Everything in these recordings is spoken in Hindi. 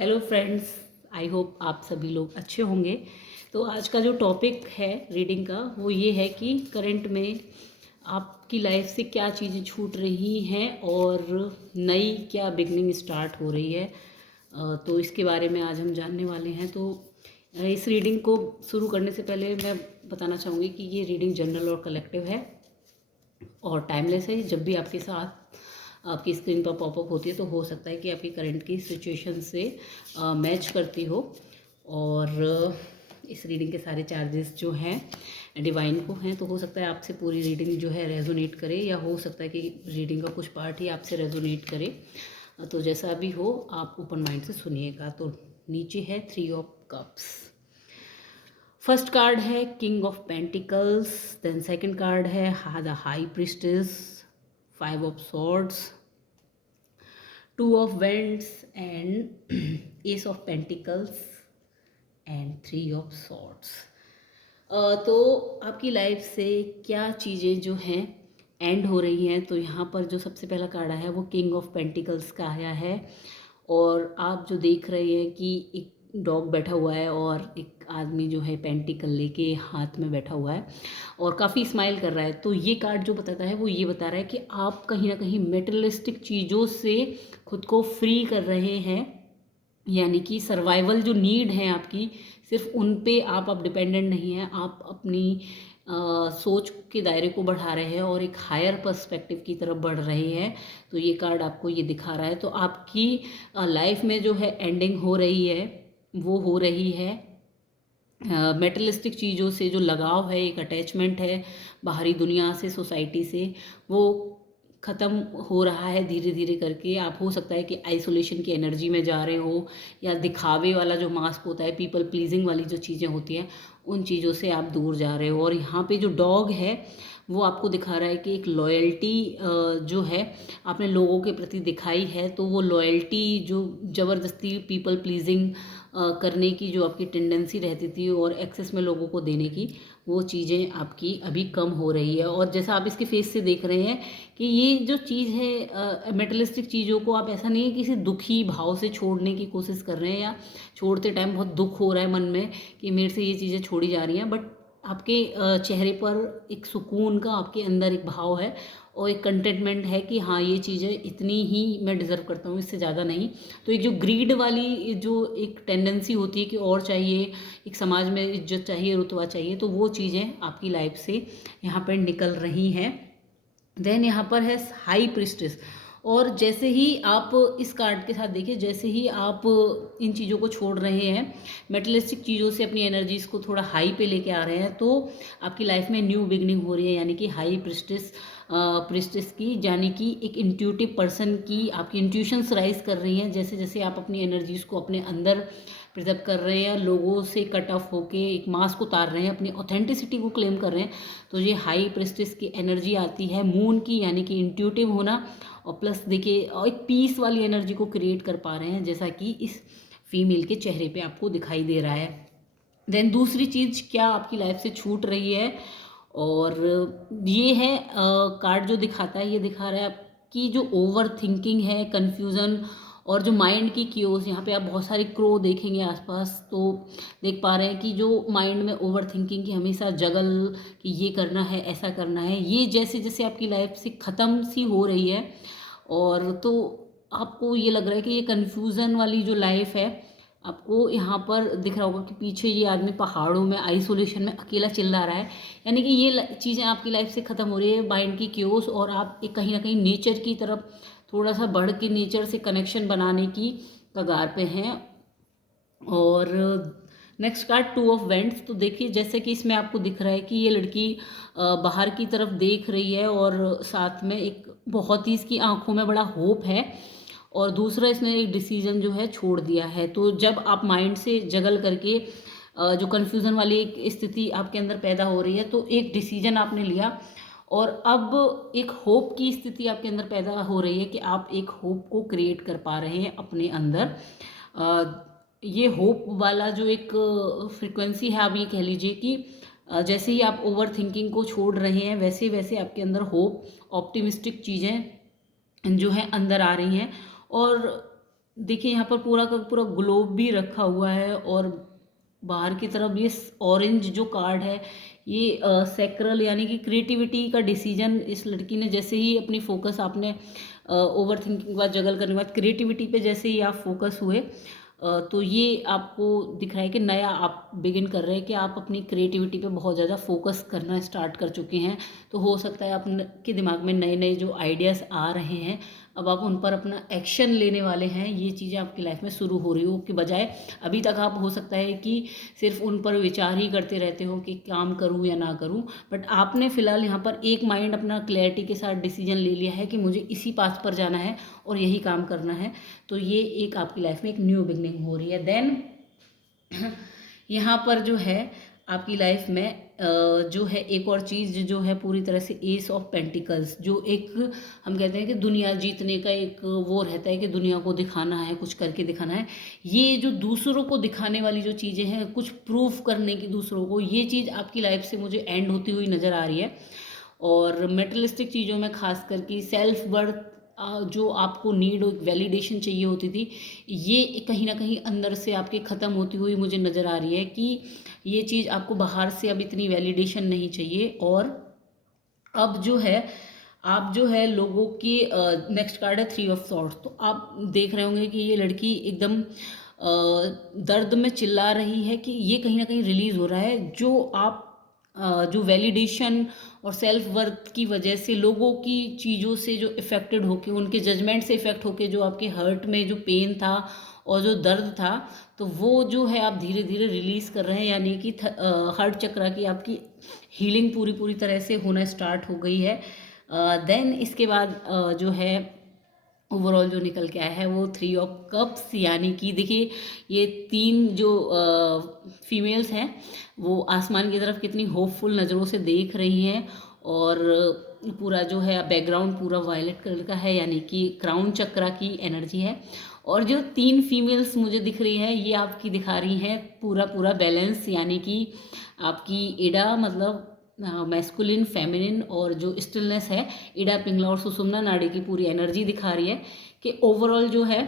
हेलो फ्रेंड्स, आई होप आप सभी लोग अच्छे होंगे। तो आज का जो टॉपिक है रीडिंग का वो ये है कि करंट में आपकी लाइफ से क्या चीज़ें छूट रही हैं और नई क्या बिगनिंग स्टार्ट हो रही है। तो इसके बारे में आज हम जानने वाले हैं। तो इस रीडिंग को शुरू करने से पहले मैं बताना चाहूँगी कि ये रीडिंग जनरल और कलेक्टिव है और टाइमलेस है। जब भी आपके साथ आपकी स्क्रीन पर पॉपअप होती है तो हो सकता है कि आपकी करंट की सिचुएशन से मैच करती हो। और इस रीडिंग के सारे चार्जेस जो हैं डिवाइन को हैं, तो हो सकता है आपसे पूरी रीडिंग जो है रेजोनेट करे, या हो सकता है कि रीडिंग का कुछ पार्ट ही आपसे रेजोनेट करे। तो जैसा भी हो आप ओपन माइंड से सुनिएगा। तो नीचे है 3 ऑफ कप्स। फर्स्ट कार्ड है king of pentacles, then second card है the high priestess, 5 of swords, 2 of wands and ace of pentacles and 3 of swords. तो आपकी लाइफ से क्या चीज़ें जो हैं एंड हो रही हैं। तो यहाँ पर जो सबसे पहला कार्ड आया है वो किंग ऑफ पेंटिकल्स का आया है। और आप जो देख रहे हैं कि एक डॉग बैठा हुआ है और एक आदमी जो है पेंटिकल लेके हाथ में बैठा हुआ है और काफ़ी स्माइल कर रहा है। तो ये कार्ड जो बताता है वो ये बता रहा है कि आप कहीं ना कहीं मेटेरियलिस्टिक चीज़ों से खुद को फ्री कर रहे हैं, यानी कि सर्वाइवल जो नीड है आपकी, सिर्फ उन पे आप अब डिपेंडेंट नहीं हैं। आप अपनी सोच के दायरे को बढ़ा रहे हैं और एक हायर पर्सपेक्टिव की तरफ बढ़ रहे हैं। तो ये कार्ड आपको ये दिखा रहा है। तो आपकी लाइफ में जो है एंडिंग हो रही है वो हो रही है मेटलिस्टिक चीज़ों से। जो लगाव है, एक अटैचमेंट है बाहरी दुनिया से, सोसाइटी से, वो ख़त्म हो रहा है धीरे धीरे करके। आप हो सकता है कि आइसोलेशन की एनर्जी में जा रहे हो, या दिखावे वाला जो मास्क होता है, पीपल प्लीजिंग वाली जो चीज़ें होती हैं, उन चीज़ों से आप दूर जा रहे हो। और यहाँ पे जो डॉग है वो आपको दिखा रहा है कि एक लॉयल्टी जो है आपने लोगों के प्रति दिखाई है। तो वो लॉयल्टी जो ज़बरदस्ती पीपल प्लीजिंग करने की जो आपकी टेंडेंसी रहती थी और एक्सेस में लोगों को देने की, वो चीज़ें आपकी अभी कम हो रही है। और जैसा आप इसके फेस से देख रहे हैं कि ये जो चीज़ है मेटलिस्टिक चीज़ों को आप ऐसा नहीं है किसी दुखी भाव से छोड़ने की कोशिश कर रहे हैं, या छोड़ते टाइम बहुत दुख हो रहा है मन में कि मेरे से ये चीज़ें छोड़ी जा रही हैं, बट आपके चेहरे पर एक सुकून का आपके अंदर एक भाव है और एक कंटेंटमेंट है कि हाँ, ये चीज़ें इतनी ही मैं डिज़र्व करता हूँ, इससे ज़्यादा नहीं। तो एक जो ग्रीड वाली जो एक टेंडेंसी होती है कि और चाहिए, एक समाज में इज्जत चाहिए, रुतबा चाहिए, तो वो चीज़ें आपकी लाइफ से यहाँ पर निकल रही हैं। देन यहाँ पर है हाई प्रिस्टेस। और जैसे ही आप इस कार्ड के साथ देखिए, जैसे ही आप इन चीज़ों को छोड़ रहे हैं, मेटलिस्टिक चीज़ों से अपनी एनर्जीज को थोड़ा हाई पे लेके आ रहे हैं, तो आपकी लाइफ में न्यू बिगनिंग हो रही है। यानी कि हाई प्रिस्टेस की, यानी कि एक इंट्यूटिव पर्सन की आपकी इंट्यूशंस राइज कर रही हैं। जैसे जैसे आप अपनी एनर्जीज को अपने अंदर प्रिजर्व कर रहे हैं, लोगों से कट ऑफ होके एक मास्क उतार रहे हैं, अपनी ऑथेंटिसिटी को क्लेम कर रहे हैं, तो ये हाई प्रेस्टिस की एनर्जी आती है मून की, यानी कि इंट्यूटिव होना। और प्लस देखिए और एक पीस वाली एनर्जी को क्रिएट कर पा रहे हैं, जैसा कि इस फीमेल के चेहरे पे आपको दिखाई दे रहा है। देन दूसरी चीज़ क्या आपकी लाइफ से छूट रही है, और ये है कार्ड जो दिखाता है, ये दिखा रहा है कि जो ओवर थिंकिंग है, कन्फ्यूज़न और जो माइंड की क्योस, यहाँ पे आप बहुत सारे क्रो देखेंगे आसपास, तो देख पा रहे हैं कि जो माइंड में ओवर थिंकिंग की हमेशा जगल कि ये करना है, ऐसा करना है, ये जैसे जैसे आपकी लाइफ से ख़त्म सी हो रही है। और तो आपको ये लग रहा है कि ये कन्फ्यूज़न वाली जो लाइफ है, आपको यहाँ पर दिख रहा होगा कि पीछे ये आदमी पहाड़ों में आइसोलेशन में अकेला चिल्ला रहा है। यानी कि ये चीज़ें आपकी लाइफ से ख़त्म हो रही है, माइंड की क्योस, और आप एक कहीं ना कहीं नेचर की तरफ थोड़ा सा बढ़ के नेचर से कनेक्शन बनाने की कगार पे हैं। और नेक्स्ट कार्ड 2 ऑफ वेंट्स। तो देखिए जैसे कि इसमें आपको दिख रहा है कि ये लड़की बाहर की तरफ देख रही है और साथ में एक बहुत ही इसकी आंखों में बड़ा होप है, और दूसरा इसने एक डिसीजन जो है छोड़ दिया है। तो जब आप माइंड से जगल करके जो कन्फ्यूज़न वाली एक स्थिति आपके अंदर पैदा हो रही है, तो एक डिसीजन आपने लिया और अब एक होप की स्थिति आपके अंदर पैदा हो रही है कि आप एक होप को क्रिएट कर पा रहे हैं अपने अंदर। ये होप वाला जो एक फ्रिक्वेंसी है, आप ये कह लीजिए कि जैसे ही आप ओवर थिंकिंग को छोड़ रहे हैं, वैसे वैसे आपके अंदर होप, ऑप्टिमिस्टिक चीज़ें जो हैं अंदर आ रही हैं। और देखिए यहाँ पर पूरा का पूरा ग्लोब भी रखा हुआ है, और बाहर की तरफ ये ऑरेंज जो कार्ड है ये सैक्रल यानी कि क्रिएटिविटी का डिसीजन इस लड़की ने, जैसे ही अपनी फोकस आपने ओवर थिंकिंग के बाद, जगल करने के बाद क्रिएटिविटी पे जैसे ही आप फोकस हुए, तो ये आपको दिख रहा है कि नया आप बिगिन कर रहे हैं, कि आप अपनी क्रिएटिविटी पे बहुत ज़्यादा फोकस करना स्टार्ट कर चुके हैं। तो हो सकता है आपके दिमाग में नए नए जो आइडियाज़ आ रहे हैं, अब आप उन पर अपना एक्शन लेने वाले हैं। ये चीज़ें आपकी लाइफ में शुरू हो रही हो के बजाय अभी तक आप हो सकता है कि सिर्फ उन पर विचार ही करते रहते हो कि काम करूं या ना करूं, बट आपने फ़िलहाल यहाँ पर एक माइंड अपना क्लैरिटी के साथ डिसीजन ले लिया है कि मुझे इसी पाथ पर जाना है और यही काम करना है। तो ये एक आपकी लाइफ में एक न्यू बिगनिंग हो रही है। देन यहाँ पर जो है आपकी लाइफ में जो है एक और चीज़ जो है पूरी तरह से एस ऑफ पेंटिकल्स, जो एक हम कहते हैं कि दुनिया जीतने का एक वो रहता है कि दुनिया को दिखाना है, कुछ करके दिखाना है। ये जो दूसरों को दिखाने वाली जो चीज़ें हैं, कुछ प्रूफ करने की दूसरों को, ये चीज़ आपकी लाइफ से मुझे एंड होती हुई नज़र आ रही है। और मेटलिस्टिक चीज़ों में खास करके सेल्फ वर्थ, जो आपको नीड और वैलिडेशन चाहिए होती थी, ये कहीं ना कहीं अंदर से आपके ख़त्म होती हुई मुझे नज़र आ रही है कि ये चीज़ आपको बाहर से अब इतनी वैलिडेशन नहीं चाहिए। और अब जो है आप जो है लोगों की, नेक्स्ट कार्ड है 3 ऑफ सॉर्ड्स। तो आप देख रहे होंगे कि ये लड़की एकदम दर्द में चिल्ला रही है कि ये कहीं ना कहीं रिलीज़ हो रहा है, जो आप जो वैलिडेशन और सेल्फ वर्थ की वजह से लोगों की चीज़ों से जो इफ़ेक्टेड होके, उनके जजमेंट से इफ़ेक्ट होके, जो आपके हर्ट में जो पेन था और जो दर्द था, तो वो जो है आप धीरे धीरे रिलीज़ कर रहे हैं। यानी कि हार्ट चक्रा की आपकी हीलिंग पूरी पूरी तरह से होना स्टार्ट हो गई है। देन इसके बाद जो है ओवरऑल जो निकल के आया है वो 3 ऑफ कप्स, यानी कि देखिए ये 3 जो फीमेल्स हैं वो आसमान की तरफ कितनी होपफुल नज़रों से देख रही हैं। और पूरा जो है बैकग्राउंड पूरा वायलेट कलर का है, यानी कि क्राउन चक्रा की एनर्जी है। और जो 3 फीमेल्स मुझे दिख रही है ये आपकी दिखा रही हैं पूरा पूरा बैलेंस, यानी कि आपकी इडा मतलब मैस्कुलिन फेमिनिन, और जो स्टिलनेस है इडा पिंगला और सुषुम्ना नाड़ी की पूरी एनर्जी दिखा रही है कि ओवरऑल जो है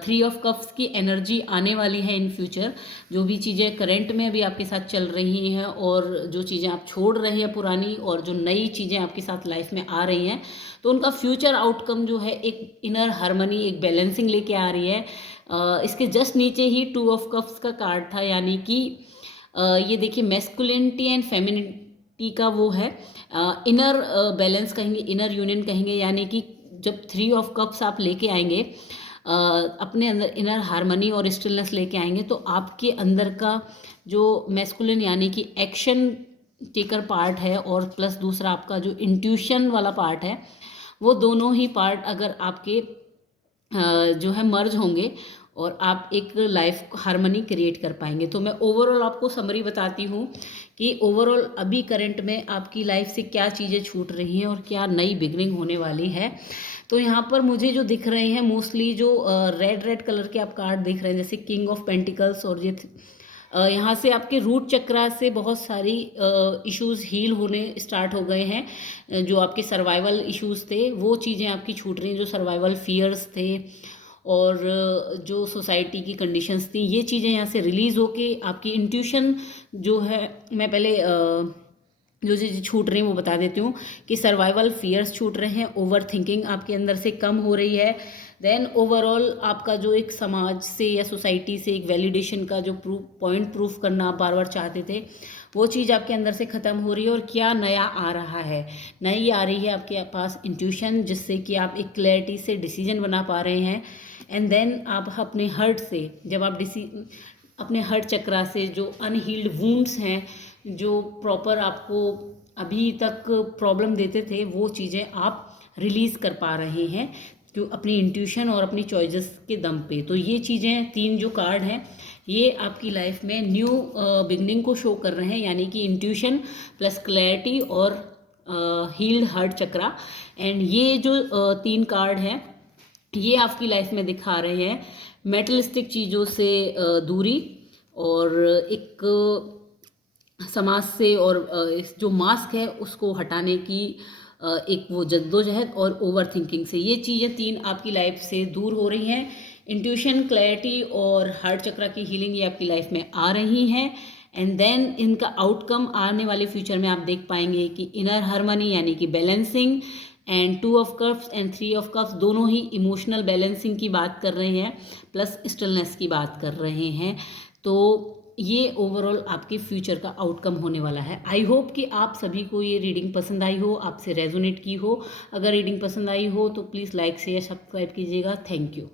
3 ऑफ कप्स की एनर्जी आने वाली है इन फ्यूचर। जो भी चीज़ें करंट में अभी आपके साथ चल रही हैं और जो चीज़ें आप छोड़ रहे हैं पुरानी, और जो नई चीज़ें आपके साथ लाइफ में आ रही हैं, तो उनका फ्यूचर आउटकम जो है एक इनर हार्मनी, एक बैलेंसिंग लेके आ रही है। इसके जस्ट नीचे ही 2 ऑफ कप्स का कार्ड था, यानी कि ये देखिए मैस्कुलिनिटी एंड फेमिनिटी का वो है इनर बैलेंस कहेंगे, इनर यूनियन कहेंगे। यानी कि जब 3 ऑफ कप्स आप लेके आएंगे, अपने अंदर इनर हार्मनी और स्टिलनेस लेके आएंगे, तो आपके अंदर का जो मैस्कुलिन यानी कि एक्शन टेकर पार्ट है, और प्लस दूसरा आपका जो इंट्यूशन वाला पार्ट है, वो दोनों ही पार्ट अगर आपके जो है मर्ज होंगे और आप एक लाइफ हार्मनी क्रिएट कर पाएंगे। तो मैं ओवरऑल आपको समरी बताती हूँ कि ओवरऑल अभी करंट में आपकी लाइफ से क्या चीज़ें छूट रही हैं और क्या नई बिगनिंग होने वाली है। तो यहाँ पर मुझे जो दिख रहे हैं मोस्टली जो रेड रेड कलर के आप कार्ड दिख रहे हैं, जैसे किंग ऑफ पेंटिकल्स, और ये यहाँ से आपके रूट चक्रा से बहुत सारी इश्यूज हील होने स्टार्ट हो गए हैं। जो आपके सर्वाइवल इश्यूज थे वो चीज़ें आपकी छूट रही हैं, जो सर्वाइवल फियर्स थे और जो सोसाइटी की कंडीशंस थी, ये चीज़ें यहाँ से रिलीज़ होके आपकी इंट्यूशन जो है, मैं पहले जो चीज़ें छूट रही हैं वो बता देती हूँ कि सर्वाइवल फियर्स छूट रहे हैं, ओवर थिंकिंग आपके अंदर से कम हो रही है। देन ओवरऑल आपका जो एक समाज से या सोसाइटी से एक वैलिडेशन का जो प्रूफ करना आप बार बार चाहते थे, वो चीज़ आपके अंदर से ख़त्म हो रही है। और क्या नया आ रहा है, नई आ रही है आपके पास इंट्यूशन, जिससे कि आप एक क्लैरिटी से डिसीजन बना पा रहे हैं। एंड देन आप अपने हर्ट से, जब आप अपने हर्ट चक्रा से जो अनहील्ड वुंड्स हैं, जो प्रॉपर आपको अभी तक प्रॉब्लम देते थे, वो चीज़ें आप रिलीज़ कर पा रहे हैं जो अपनी इंट्यूशन और अपनी चॉइसेस के दम पे। तो ये चीज़ें 3 जो कार्ड हैं ये आपकी लाइफ में न्यू बिगनिंग को शो कर रहे हैं, यानी कि इंट्यूशन प्लस क्लैरिटी और हील्ड हार्ट चक्रा। एंड ये जो 3 कार्ड हैं ये आपकी लाइफ में दिखा रहे हैं मेटलिस्टिक चीज़ों से दूरी, और एक समाज से और इस जो मास्क है उसको हटाने की एक वो जद्दोजहद और ओवर थिंकिंग से। ये चीज़ें 3 आपकी लाइफ से दूर हो रही हैं। इंट्यूशन, क्लैरिटी और हार्ट चक्रा की हीलिंग ये आपकी लाइफ में आ रही हैं। एंड देन इनका आउटकम आने वाले फ्यूचर में आप देख पाएंगे कि इनर हार्मनी यानी कि balancing, and 2 of cups and 3 of cups दोनों ही इमोशनल बैलेंसिंग की बात कर रहे हैं, प्लस स्टिलनेस की बात कर रहे हैं। तो ये ओवरऑल आपके फ्यूचर का आउटकम होने वाला है। आई होप कि आप सभी को ये रीडिंग पसंद आई हो, आपसे रेजोनेट की हो। अगर रीडिंग पसंद आई हो तो प्लीज़ लाइक शेयर सब्सक्राइब कीजिएगा। Thank you.